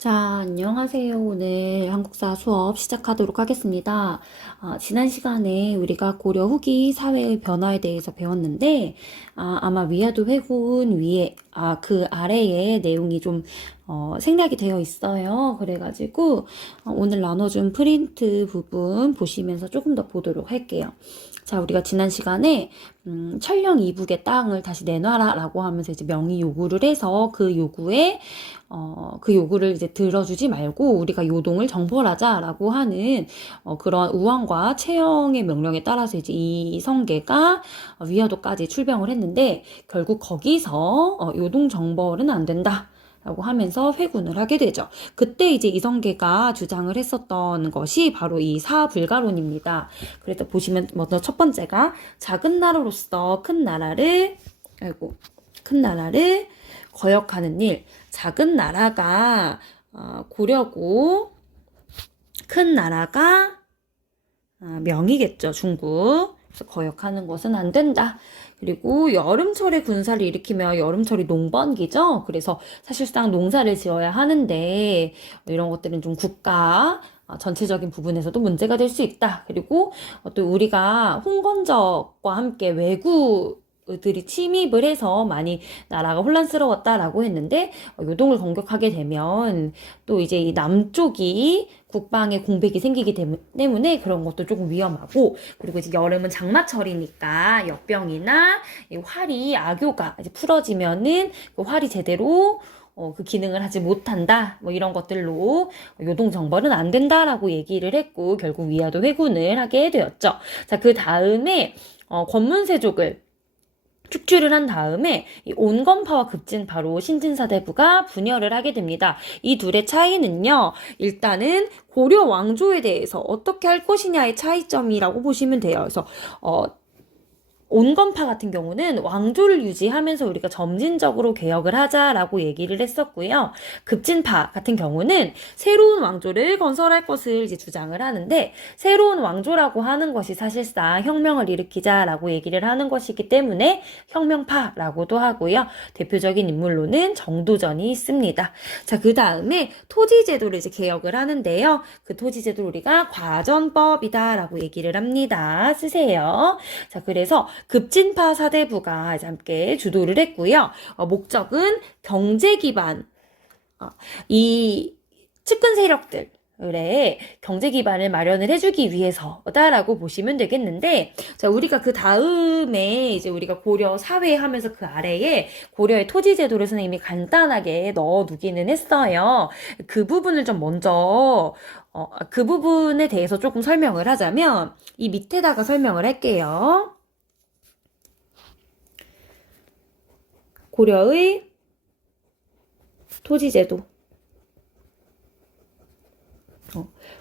자, 안녕하세요. 오늘 한국사 수업 시작하도록 하겠습니다. 지난 시간에 우리가 고려 후기 사회의 변화에 대해서 배웠는데, 아마 위화도 회군 위에, 그 아래에 내용이 좀, 생략이 되어 있어요. 그래가지고, 오늘 나눠준 프린트 부분 보시면서 조금 더 보도록 할게요. 자, 우리가 지난 시간에, 천령 이북의 땅을 다시 내놔라 라고 하면서 이제 명의 요구를 해서 그 요구를 이제 들어주지 말고 우리가 요동을 정벌하자라고 하는 그런 우왕과 채영의 명령에 따라서 이제 이성계가 위화도까지 출병을 했는데 결국 거기서 요동 정벌은 안 된다. 라고 하면서 회군을 하게 되죠. 그때 이제 이성계가 주장을 했었던 것이 바로 이 사불가론입니다. 그래서 보시면 먼저 첫 번째가 작은 나라로서 큰 나라를 거역하는 일. 작은 나라가 고려고 큰 나라가 명이겠죠. 중국. 그래서 거역하는 것은 안 된다. 그리고 여름철에 군사를 일으키면 여름철이 농번기죠. 그래서 사실상 농사를 지어야 하는데 이런 것들은 좀 국가 전체적인 부분에서도 문제가 될 수 있다. 그리고 또 우리가 홍건적과 함께 외구들이 침입을 해서 많이 나라가 혼란스러웠다라고 했는데 요동을 공격하게 되면 또 이제 이 남쪽이 국방에 공백이 생기기 때문에 그런 것도 조금 위험하고, 그리고 이제 여름은 장마철이니까 역병이나 활이 악교가 이제 풀어지면은 그 활이 제대로 그 기능을 하지 못한다. 뭐 이런 것들로 요동 정벌은 안 된다라고 얘기를 했고 결국 위화도 회군을 하게 되었죠. 자, 그 다음에 권문세족을 축출을 한 다음에 이 온건파와 급진파로 신진사대부가 분열을 하게 됩니다. 이 둘의 차이는요. 일단은 고려 왕조에 대해서 어떻게 할 것이냐의 차이점이라고 보시면 돼요. 그래서 온건파 같은 경우는 왕조를 유지하면서 우리가 점진적으로 개혁을 하자라고 얘기를 했었고요. 급진파 같은 경우는 새로운 왕조를 건설할 것을 이제 주장을 하는데, 새로운 왕조라고 하는 것이 사실상 혁명을 일으키자라고 얘기를 하는 것이기 때문에 혁명파라고도 하고요. 대표적인 인물로는 정도전이 있습니다. 자, 그 다음에 토지제도를 이제 개혁을 하는데요. 그 토지제도를 우리가 과전법이다라고 얘기를 합니다. 쓰세요. 자, 그래서 급진파 사대부가 함께 주도를 했고요. 목적은 경제 기반, 이 측근 세력들, 의 경제 기반을 마련을 해주기 위해서다라고 보시면 되겠는데, 자, 우리가 그 다음에 이제 우리가 고려 사회 하면서 그 아래에 고려의 토지 제도를 선생님이 간단하게 넣어 두기는 했어요. 그 부분을 좀 먼저 그 부분에 대해서 조금 설명을 하자면 이 밑에다가 설명을 할게요. 고려의 토지제도.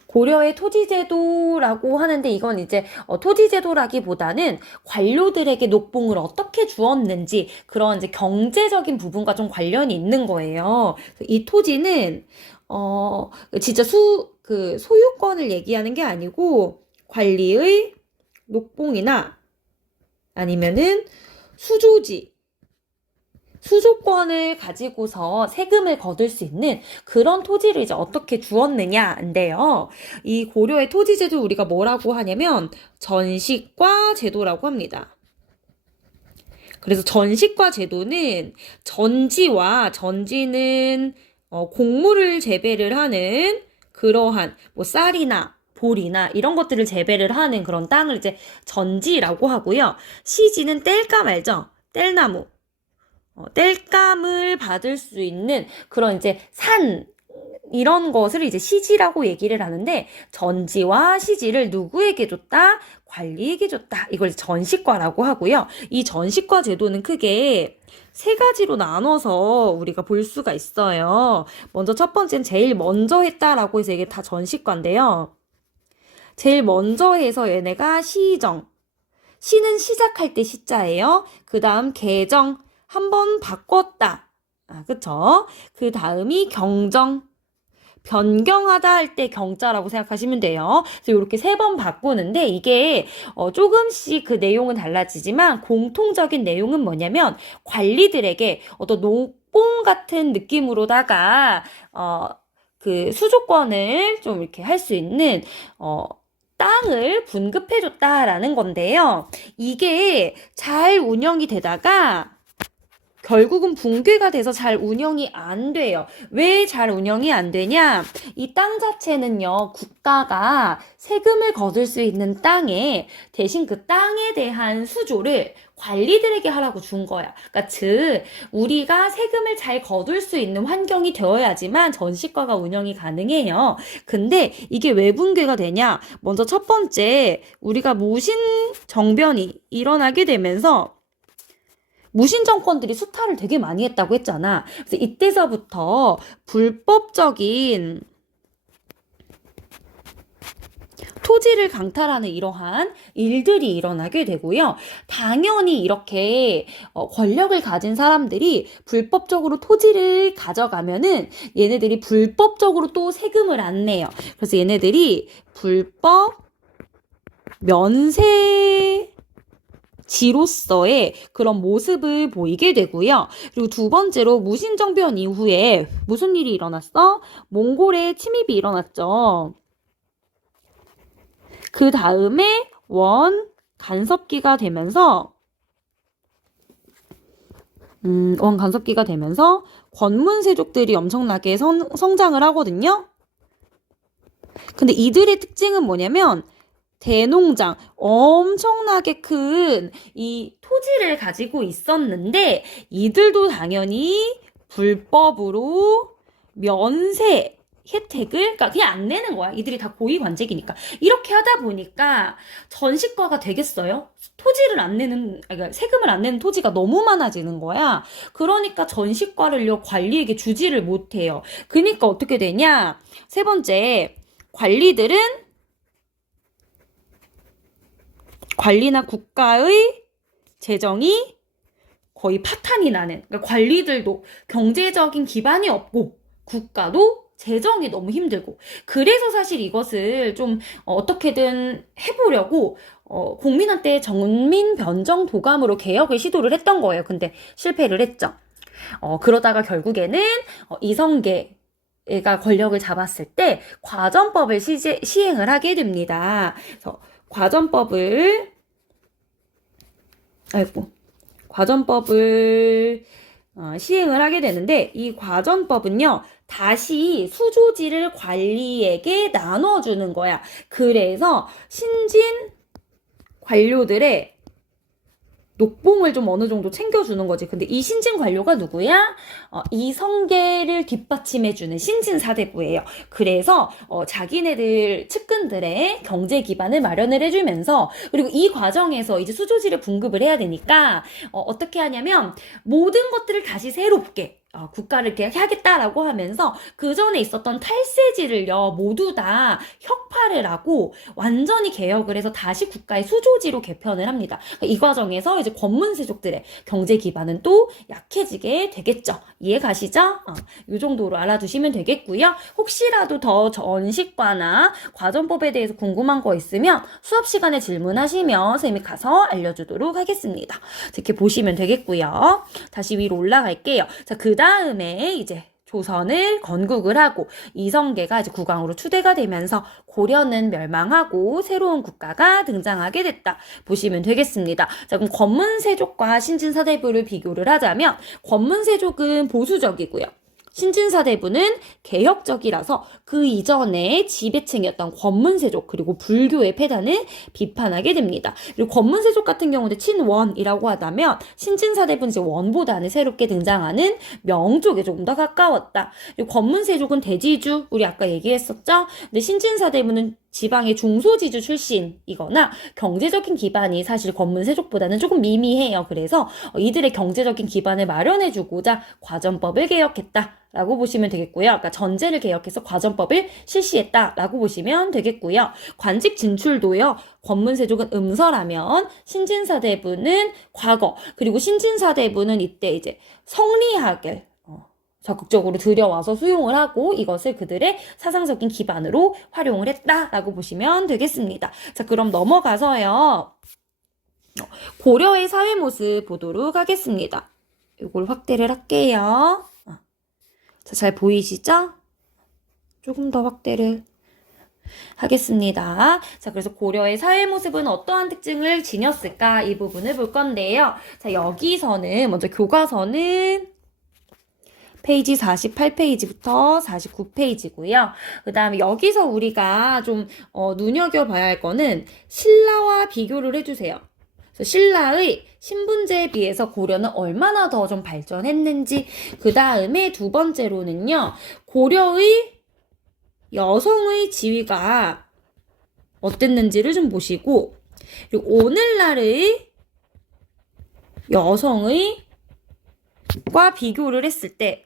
고려의 토지제도라고 하는데 이건 이제 토지제도라기보다는 관료들에게 녹봉을 어떻게 주었는지 그런 이제 경제적인 부분과 좀 관련이 있는 거예요. 이 토지는 진짜 소유권을 얘기하는 게 아니고 관리의 녹봉이나 아니면은 수조권을 가지고서 세금을 거둘 수 있는 그런 토지를 이제 어떻게 주었느냐인데요. 이 고려의 토지제도 우리가 뭐라고 하냐면 전식과 제도라고 합니다. 그래서 전식과 제도는 전지는 곡물을 재배를 하는 그러한 뭐 쌀이나 보리나 이런 것들을 재배를 하는 그런 땅을 이제 전지라고 하고요. 시지는 땔감 알죠? 땔나무. 땔감을 받을 수 있는 그런 이제 산, 이런 것을 이제 시지라고 얘기를 하는데, 전지와 시지를 누구에게 줬다? 관리에게 줬다. 이걸 전식과라고 하고요. 이 전식과 제도는 크게 세 가지로 나눠서 우리가 볼 수가 있어요. 먼저 첫 번째는 제일 먼저 했다라고 해서 이게 다 전식과인데요. 제일 먼저 해서 얘네가 시정. 시는 시작할 때 시자예요. 그 다음 개정. 한번 바꿨다. 그쵸? 그 다음이 경정. 변경하다 할 때 경자라고 생각하시면 돼요. 그래서 이렇게 3번 바꾸는데 이게 조금씩 그 내용은 달라지지만 공통적인 내용은 뭐냐면 관리들에게 어떤 녹봉 같은 느낌으로다가 그 수조권을 좀 이렇게 할 수 있는 땅을 분급해줬다라는 건데요. 이게 잘 운영이 되다가 결국은 붕괴가 돼서 잘 운영이 안 돼요. 왜 잘 운영이 안 되냐? 이 땅 자체는요, 국가가 세금을 거둘 수 있는 땅에 대신 그 땅에 대한 수조를 관리들에게 하라고 준 거야. 그러니까 즉 우리가 세금을 잘 거둘 수 있는 환경이 되어야지만 전시과가 운영이 가능해요. 근데 이게 왜 붕괴가 되냐? 먼저 첫 번째, 우리가 무신 정변이 일어나게 되면서 무신 정권들이 수탈을 되게 많이 했다고 했잖아. 그래서 이때서부터 불법적인 토지를 강탈하는 이러한 일들이 일어나게 되고요. 당연히 이렇게 권력을 가진 사람들이 불법적으로 토지를 가져가면은 얘네들이 불법적으로 또 세금을 안 내요. 그래서 얘네들이 불법 면세 지로서의 그런 모습을 보이게 되고요. 그리고 두 번째로 무신정변 이후에 무슨 일이 일어났어? 몽골의 침입이 일어났죠. 그 다음에 원 간섭기가 되면서 원 간섭기가 되면서 권문세족들이 엄청나게 성장을 하거든요. 근데 이들의 특징은 뭐냐면 대농장, 엄청나게 큰 이 토지를 가지고 있었는데 이들도 당연히 불법으로 면세 혜택을 그러니까 그냥 안 내는 거야. 이들이 다 고위관직이니까. 이렇게 하다 보니까 전시과가 되겠어요? 토지를 안 내는 그러니까 세금을 안 내는 토지가 너무 많아지는 거야. 그러니까 전시과를요 관리에게 주지를 못해요. 그러니까 어떻게 되냐? 세 번째, 관리나 국가의 재정이 거의 파탄이 나는, 그러니까 관리들도 경제적인 기반이 없고 국가도 재정이 너무 힘들고, 그래서 사실 이것을 좀 어떻게든 해보려고 국민한테 전민 변정 도감으로 개혁을 시도를 했던 거예요. 근데 실패를 했죠. 그러다가 결국에는 이성계가 권력을 잡았을 때 과전법을 시행을 하게 됩니다. 그래서 과전법을 시행을 하게 되는데 이 과전법은요 다시 수조지를 관리에게 나눠주는 거야. 그래서 신진 관료들의 녹봉을 좀 어느 정도 챙겨주는 거지. 근데 이 신진 관료가 누구야? 이성계를 뒷받침해주는 신진사대부예요. 그래서 자기네들 측근들의 경제 기반을 마련을 해주면서, 그리고 이 과정에서 이제 수조지를 분급을 해야 되니까 어떻게 하냐면 모든 것들을 다시 새롭게 국가를 이렇게 하겠다라고 하면서 그 전에 있었던 탈세지를요 모두 다 혁파를 하고 완전히 개혁을 해서 다시 국가의 수조지로 개편을 합니다. 이 과정에서 이제 권문세족들의 경제 기반은 또 약해지게 되겠죠. 이해 가시죠? 이 정도로 알아두시면 되겠고요. 혹시라도 더 전시과나 과전법에 대해서 궁금한 거 있으면 수업 시간에 질문하시면 선생님이 가서 알려주도록 하겠습니다. 이렇게 보시면 되겠고요. 다시 위로 올라갈게요. 자, 그 다음에 이제 조선을 건국을 하고 이성계가 이제 국왕으로 추대가 되면서 고려는 멸망하고 새로운 국가가 등장하게 됐다. 보시면 되겠습니다. 자, 그럼 권문세족과 신진사대부를 비교를 하자면 권문세족은 보수적이고요. 신진사대부는 개혁적이라서 그 이전에 지배층이었던 권문세족 그리고 불교의 폐단을 비판하게 됩니다. 그리고 권문세족 같은 경우는 친원이라고 하다면 신진사대부는 이제 원보다는 새롭게 등장하는 명족에 조금 더 가까웠다. 그리고 권문세족은 대지주 우리 아까 얘기했었죠? 근데 신진사대부는 지방의 중소지주 출신이거나 경제적인 기반이 사실 권문세족보다는 조금 미미해요. 그래서 이들의 경제적인 기반을 마련해주고자 과전법을 개혁했다라고 보시면 되겠고요. 아까 전제를 개혁해서 과전법을 실시했다라고 보시면 되겠고요. 관직 진출도요. 권문세족은 음서라면 신진사대부는 과거, 그리고 신진사대부는 이때 이제 성리학을 적극적으로 들여와서 수용을 하고 이것을 그들의 사상적인 기반으로 활용을 했다라고 보시면 되겠습니다. 자, 그럼 넘어가서요. 고려의 사회 모습 보도록 하겠습니다. 이걸 확대를 할게요. 자, 잘 보이시죠? 조금 더 확대를 하겠습니다. 자, 그래서 고려의 사회 모습은 어떠한 특징을 지녔을까? 이 부분을 볼 건데요. 자, 여기서는 먼저 교과서는 페이지 48페이지부터 49페이지고요. 그 다음에 여기서 우리가 좀 눈여겨봐야 할 거는 신라와 비교를 해주세요. 그래서 신라의 신분제에 비해서 고려는 얼마나 더 좀 발전했는지, 그 다음에 두 번째로는요, 고려의 여성의 지위가 어땠는지를 좀 보시고, 그리고 오늘날의 여성의 과 비교를 했을 때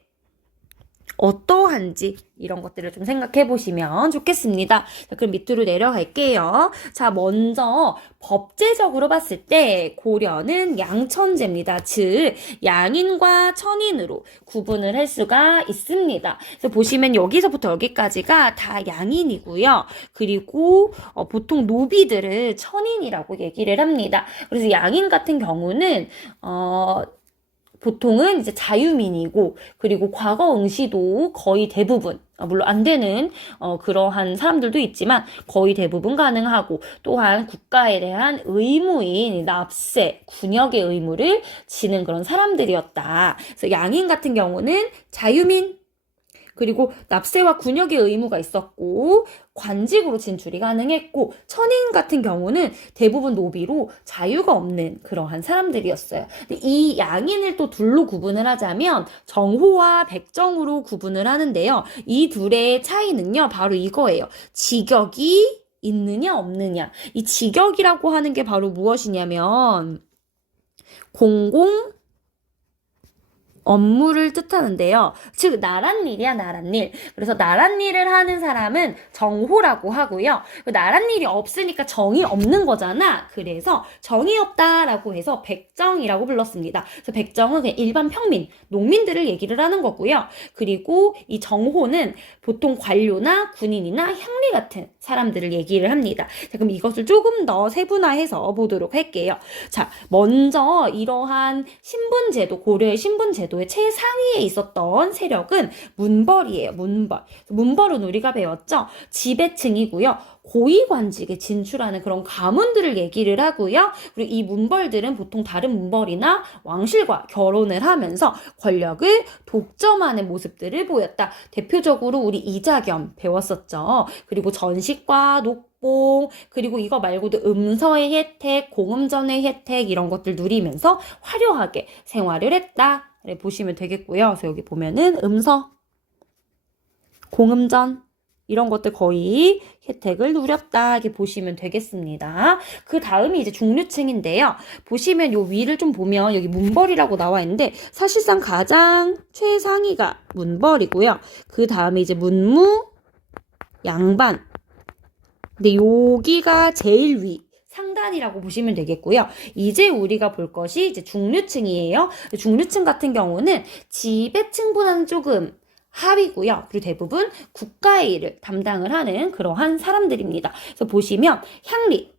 어떠한지 이런 것들을 좀 생각해 보시면 좋겠습니다. 자, 그럼 밑으로 내려갈게요. 자, 먼저 법제적으로 봤을 때 고려는 양천제입니다. 즉 양인과 천인으로 구분을 할 수가 있습니다. 그래서 보시면 여기서부터 여기까지가 다 양인이고요. 그리고 보통 노비들을 천인이라고 얘기를 합니다. 그래서 양인 같은 경우는 보통은 이제 자유민이고, 그리고 과거 응시도 거의 대부분, 물론 안 되는 그러한 사람들도 있지만 거의 대부분 가능하고, 또한 국가에 대한 의무인 납세, 군역의 의무를 지는 그런 사람들이었다. 그래서 양인 같은 경우는 자유민, 그리고 납세와 군역의 의무가 있었고 관직으로 진출이 가능했고, 천인 같은 경우는 대부분 노비로 자유가 없는 그러한 사람들이었어요. 근데 이 양인을 또 둘로 구분을 하자면 정호와 백정으로 구분을 하는데요. 이 둘의 차이는요, 바로 이거예요. 직역이 있느냐 없느냐. 이 직역이라고 하는 게 바로 무엇이냐면 공공 업무를 뜻하는데요. 즉 나랏일이야, 나랏일. 그래서 나랏일을 하는 사람은 정호라고 하고요. 나랏일이 없으니까 정이 없는 거잖아. 그래서 정이 없다라고 해서 백정이라고 불렀습니다. 그래서 백정은 그냥 일반 평민, 농민들을 얘기를 하는 거고요. 그리고 이 정호는 보통 관료나 군인이나 향리 같은 사람들을 얘기를 합니다. 자, 그럼 이것을 조금 더 세분화해서 보도록 할게요. 자, 먼저 이러한 신분제도, 고려의 신분제도의 최상위에 있었던 세력은 문벌이에요. 문벌. 문벌은 우리가 배웠죠? 지배층이고요. 고위관직에 진출하는 그런 가문들을 얘기를 하고요. 그리고 이 문벌들은 보통 다른 문벌이나 왕실과 결혼을 하면서 권력을 독점하는 모습들을 보였다. 대표적으로 우리 이자겸 배웠었죠. 그리고 전식과 녹봉, 그리고 이거 말고도 음서의 혜택, 공음전의 혜택 이런 것들 누리면서 화려하게 생활을 했다. 네, 보시면 되겠고요. 그래서 여기 보면은 음서, 공음전 이런 것들 거의 혜택을 누렸다 이렇게 보시면 되겠습니다. 그 다음이 이제 중류층인데요. 보시면 요 위를 좀 보면 여기 문벌이라고 나와 있는데 사실상 가장 최상위가 문벌이고요. 그 다음에 이제 문무, 양반. 근데 여기가 제일 위. 상단이라고 보시면 되겠고요. 이제 우리가 볼 것이 이제 중류층이에요. 중류층 같은 경우는 지배층보다는 조금 하위고요. 그리고 대부분 국가의 일을 담당을 하는 그러한 사람들입니다. 그래서 보시면 향리,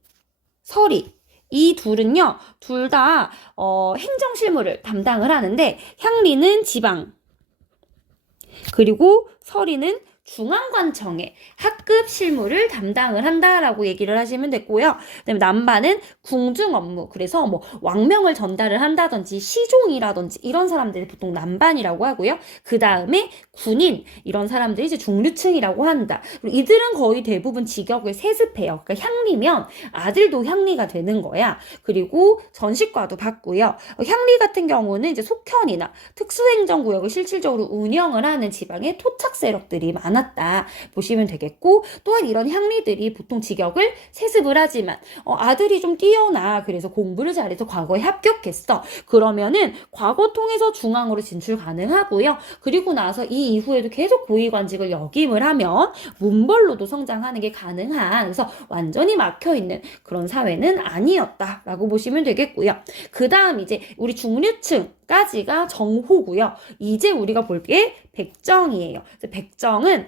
서리 이 둘은요, 둘 다 행정실무를 담당을 하는데 향리는 지방, 그리고 서리는 중앙관청의 학급 실무를 담당을 한다라고 얘기를 하시면 됐고요. 그다음에 남반은 궁중 업무, 그래서 뭐 왕명을 전달을 한다든지 시종이라든지 이런 사람들이 보통 남반이라고 하고요. 그 다음에 군인 이런 사람들이 이제 중류층이라고 한다. 그리고 이들은 거의 대부분 직역을 세습해요. 그러니까 향리면 아들도 향리가 되는 거야. 그리고 전식과도 받고요. 향리 같은 경우는 이제 속현이나 특수행정구역을 실질적으로 운영을 하는 지방의 토착 세력들이 많았다 보시면 되겠고, 또한 이런 향리들이 보통 직역을 세습을 하지만 아들이 좀 뛰어나, 그래서 공부를 잘해서 과거에 합격했어. 그러면은 과거 통해서 중앙으로 진출 가능하고요. 그리고 나서 이 이후에도 계속 고위관직을 역임을 하면 문벌로도 성장하는 게 가능한, 그래서 완전히 막혀있는 그런 사회는 아니었다라고 보시면 되겠고요. 그 다음 이제 우리 중류층까지가 정호고요. 이제 우리가 볼 게 백정이에요. 백정은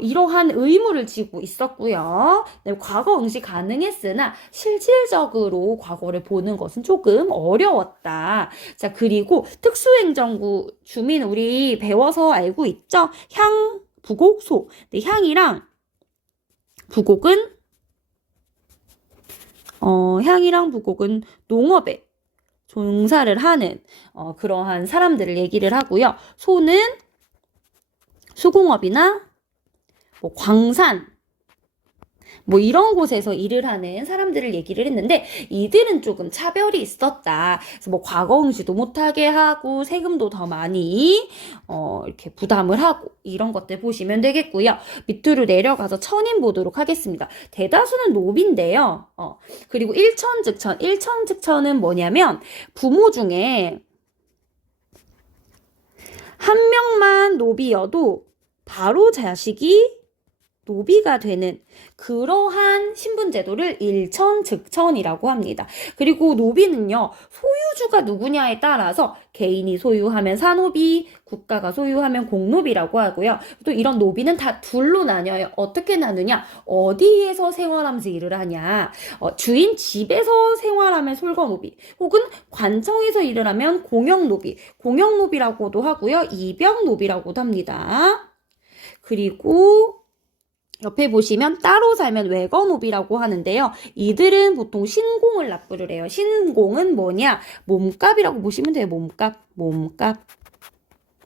이러한 의무를 지고 있었고요. 네, 과거 응시 가능했으나 실질적으로 과거를 보는 것은 조금 어려웠다. 자, 그리고 특수행정구 주민 우리 배워서 알고 있죠? 부곡, 소. 근데 향이랑 부곡은 농업에 종사를 하는 그러한 사람들을 얘기를 하고요. 소는 수공업이나 뭐 광산 뭐 이런 곳에서 일을 하는 사람들을 얘기를 했는데 이들은 조금 차별이 있었다. 그래서 뭐 과거 응시도 못하게 하고 세금도 더 많이 이렇게 부담을 하고 이런 것들 보시면 되겠고요. 밑으로 내려가서 천인 보도록 하겠습니다. 대다수는 노비인데요. 그리고 일천즉천. 일천즉천은 뭐냐면 부모 중에 한 명만 노비여도 바로 자식이 노비가 되는 그러한 신분제도를 일천즉천이라고 합니다. 그리고 노비는요, 소유주가 누구냐에 따라서 개인이 소유하면 사노비, 국가가 소유하면 공노비라고 하고요. 또 이런 노비는 다 둘로 나뉘어요. 어떻게 나누냐? 어디에서 생활하면서 일을 하냐? 주인 집에서 생활하면 솔거노비, 혹은 관청에서 일을 하면 공영노비, 공영노비라고도 하고요. 입영노비라고도 합니다. 그리고 옆에 보시면 따로 살면 외거노비라고 하는데요. 이들은 보통 신공을 납부를 해요. 신공은 뭐냐? 몸값이라고 보시면 돼요. 몸값.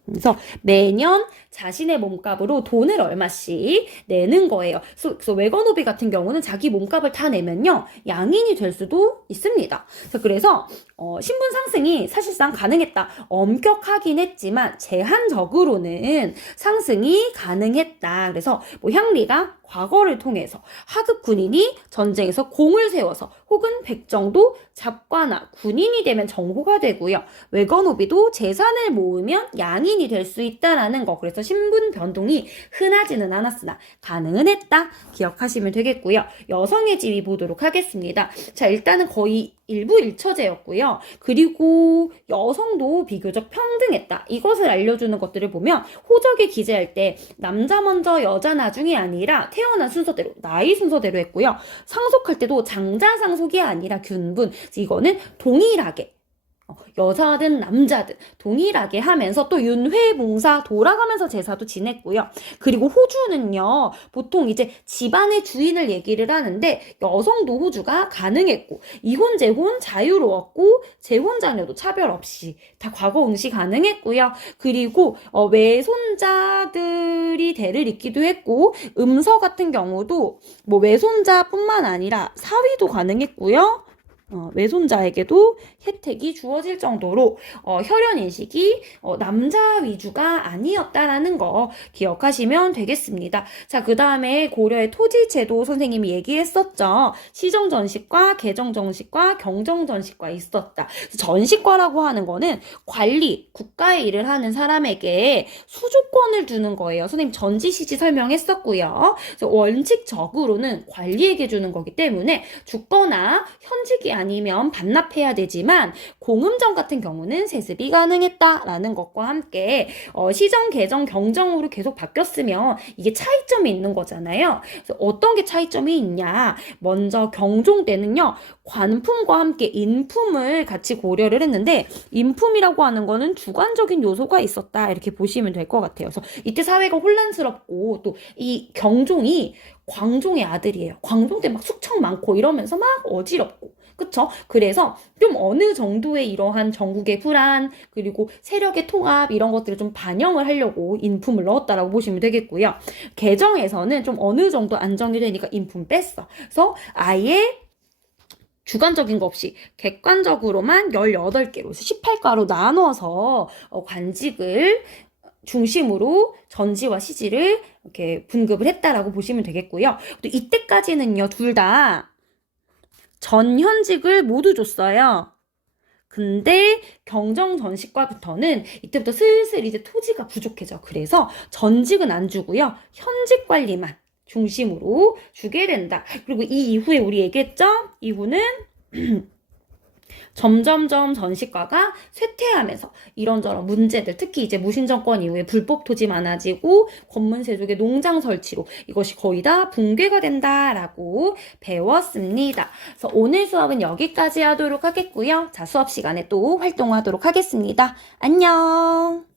그래서 매년 자신의 몸값으로 돈을 얼마씩 내는 거예요. 그래서 외거노비 같은 경우는 자기 몸값을 다 내면요, 양인이 될 수도 있습니다. 그래서 신분 상승이 사실상 가능했다. 엄격하긴 했지만 제한적으로는 상승이 가능했다. 그래서 뭐 향리가 과거를 통해서 하급 군인이 전쟁에서 공을 세워서 혹은 백정도 잡과나 군인이 되면 정호가 되고요. 외거노비도 재산을 모으면 양인이 될 수 있다라는 거. 그래서 신분 변동이 흔하지는 않았으나 가능은 했다. 기억하시면 되겠고요. 여성의 지위 보도록 하겠습니다. 자, 일단은 거의 일부 일처제였고요. 그리고 여성도 비교적 평등했다. 이것을 알려주는 것들을 보면 호적에 기재할 때 남자 먼저 여자 나중이 아니라 태어난 순서대로, 나이 순서대로 했고요. 상속할 때도 장자 상속이 아니라 균분. 이거는 동일하게 여자든 남자든 동일하게 하면서 또 윤회봉사 돌아가면서 제사도 지냈고요. 그리고 호주는요, 보통 이제 집안의 주인을 얘기를 하는데 여성도 호주가 가능했고 이혼 재혼 자유로웠고 재혼 자녀도 차별 없이 다 과거 응시 가능했고요. 그리고 외손자들이 대를 잇기도 했고 음서 같은 경우도 뭐 외손자뿐만 아니라 사위도 가능했고요. 외손자에게도 혜택이 주어질 정도로 혈연 인식이 남자 위주가 아니었다라는 거 기억하시면 되겠습니다. 자, 그 다음에 고려의 토지제도 선생님이 얘기했었죠. 시정전식과 개정전식과 경정전식과 있었다. 전식과라고 하는 거는 관리, 국가의 일을 하는 사람에게 수조권을 주는 거예요. 선생님 전지시지 설명했었고요. 그래서 원칙적으로는 관리에게 주는 거기 때문에 죽거나 현직이 아니면 반납해야 되지만 공음전 같은 경우는 세습이 가능했다라는 것과 함께 시정, 개정, 경정으로 계속 바뀌었으면 이게 차이점이 있는 거잖아요. 그래서 어떤 게 차이점이 있냐? 먼저 경종 때는요, 관품과 함께 인품을 같이 고려를 했는데 인품이라고 하는 거는 주관적인 요소가 있었다, 이렇게 보시면 될 것 같아요. 그래서 이때 사회가 혼란스럽고 또 이 경종이 광종의 아들이에요. 광종 때 막 숙청 많고 이러면서 막 어지럽고, 그쵸? 그래서 좀 어느 정도의 이러한 전국의 불안, 그리고 세력의 통합, 이런 것들을 좀 반영을 하려고 인품을 넣었다라고 보시면 되겠고요. 개정에서는 좀 어느 정도 안정이 되니까 인품 뺐어. 그래서 아예 주관적인 거 없이 객관적으로만 18개로 18과로 나눠서 관직을 중심으로 전지와 시지를 이렇게 분급을 했다라고 보시면 되겠고요. 또 이때까지는요, 둘 다 전현직을 모두 줬어요. 근데 경정전식과부터는 이때부터 슬슬 이제 토지가 부족해져. 그래서 전직은 안 주고요, 현직 관리만 중심으로 주게 된다. 그리고 이 이후에 우리 얘기했죠? 이후는 점점점 전시과가 쇠퇴하면서 이런저런 문제들, 특히 이제 무신정권 이후에 불법 토지 많아지고 권문세족의 농장 설치로 이것이 거의 다 붕괴가 된다라고 배웠습니다. 그래서 오늘 수업은 여기까지 하도록 하겠고요. 자, 수업 시간에 또 활동하도록 하겠습니다. 안녕.